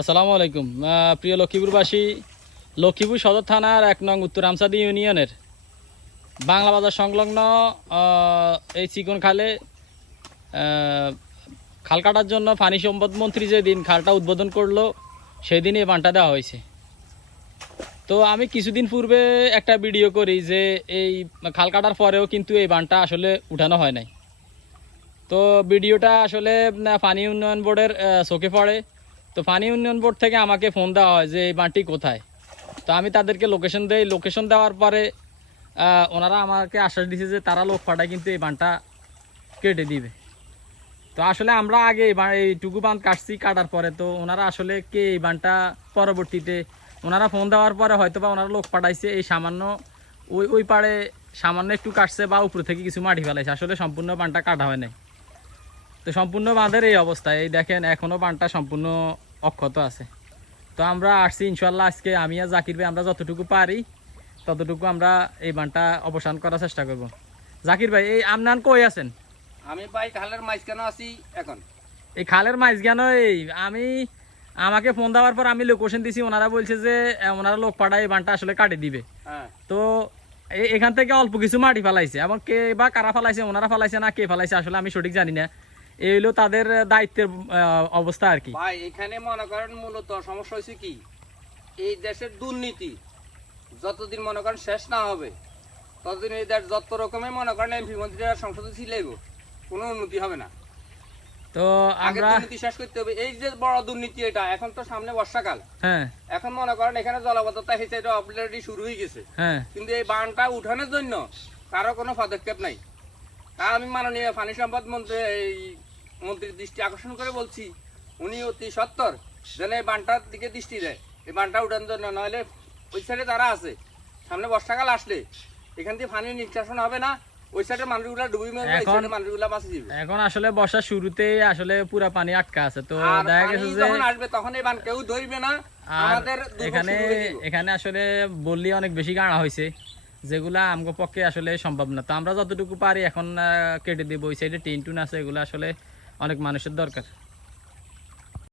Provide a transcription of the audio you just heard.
আসসালামু আলাইকুম প্রিয় লক্ষ্মীপুরবাসী। লক্ষ্মীপুর সদর থানার ১ নং উত্তর আমসাদি ইউনিয়নের বাংলা বাজার সংলগ্ন এই চিকন খালে খাল কাটার জন্য পানি সম্পদ মন্ত্রী যেদিন খালটা উদ্বোধন করলো সেই দিন এই বানটা দেওয়া হয়েছে। তো আমি কিছুদিন পূর্বে একটা ভিডিও করি যে এই খাল কাটার পরেও কিন্তু এই বানটা আসলে উঠানো হয় নাই। তো ভিডিওটা আসলে পানি উন্নয়ন বোর্ডের চোখে পড়ে। তো পানি উন্নয়ন বোর্ড থেকে আমাকে ফোন দেওয়া হয় যে এই বানটি কোথায়। তো আমি তাদেরকে লোকেশন দেই, লোকেশন দেওয়ার পরে ওনারা আমাকে আশ্বাস দিয়েছে যে তারা লোক পাঠায় কিন্তু এই বানটা কেটে দিবে। তো আসলে আমরা আগে এইটুকু বাঁধ কাটছি, কাটার পরে তো ওনারা আসলে কে এই বানটা পরবর্তীতে ওনারা ফোন দেওয়ার পরে হয়তো বা ওনারা লোক পাঠাইছে এই সামান্য ওই পাড়ে সামান্য একটু কাটছে বা উপর থেকে কিছু মাটি ফেলাইছে, আসলে সম্পূর্ণ বানটা কাটা হয় নাই। তো সম্পূর্ণ বাঁধের এই অবস্থায় এই দেখেন এখনও বানটা সম্পূর্ণ অক্ষত আছে। তো আমরা আসছি ইনশাল্লাহ আজকে আমি আর জাকির ভাই আমরা যতটুকু পারি ততটুকু আমরা এই বানটা অবসান করার চেষ্টা করব। জাকির ভাই এই আমনান কই আছেন? আমি ভাই খালের মাঝখানে আছি এখন। এই খালের মাঝখানে আমি আমাকে ফোন দেওয়ার পর আমি লোকেশন দিছি, ওনারা বলছে যে ওনারা লোক পাঠায় এই বানটা আসলে কাটে দিবে। তো এখান থেকে অল্প কিছু মাটি ফেলাইছে এবং কে বা কারা ফেলাইছে, ওনারা ফেলাইছে না কে ফেলাইছে আসলে আমি সঠিক জানি না। এই হলো তাদের দায়িত্বের অবস্থা আর কি। ভাই এখানে মনে করেন মূলত সমস্যা হয়েছে কি, এই দেশের দুর্নীতি যতদিন মনে করেন শেষ না হবে ততদিন এই দেশ যত রকমের মনে করেন এমপি মন্ত্রীরা সংসদে ছিলেইব, কোনো উন্নতি হবে না। তো আগে আমরা দুর্নীতি শেষ করতে হবে। এই যে বড় দুর্নীতি এটা, এখন তো সামনে বর্ষাকাল, হ্যাঁ এখন মনে করেন এখানে জলাবদ্ধতা হিসেবে এটা অলরেডি শুরু হয়ে গেছে, হ্যাঁ কিন্তু এই বানটা উঠানোর জন্য কারো কোনো পদক্ষেপ নাই। তা আমি মাননীয় পানি সম্পদ মন্ত্রী মন্ত্রীর দৃষ্টি আকর্ষণ করে বলছি, উনি অতি সত্বর যেন এই বানটার দিকে দৃষ্টি দেয়, এই বানটা উঠানোর জন্য। নইলে ওই সাইডে যারা আছে সামনে বর্ষাকাল আসলে এখান থেকে পানি নিষ্কাশন হবে না, ওই সাইডে মানুষগুলা ডুবি মরবে, এই সাইডে মানুষগুলা বাঁচে যাবে। এখন আসলে বর্ষার শুরুতেই আসলে পুরা পানি আটকা আছে। তো আর দেখা পানি গেছে যে যখন আসবে তখন এই বান কেউ ধরবে না, আর আমাদের এখানে এখানে আসলে বললি অনেক বেশি গাড়া হয়েছে যেগুলা আমগো পক্ষে আসলে সম্ভব না। তো আমরা যতটুকু পারি এখন কেটে দিব। ওই সাইডে টিন টুন আছে, এগুলো আসলে অনেক মানুষের দরকার।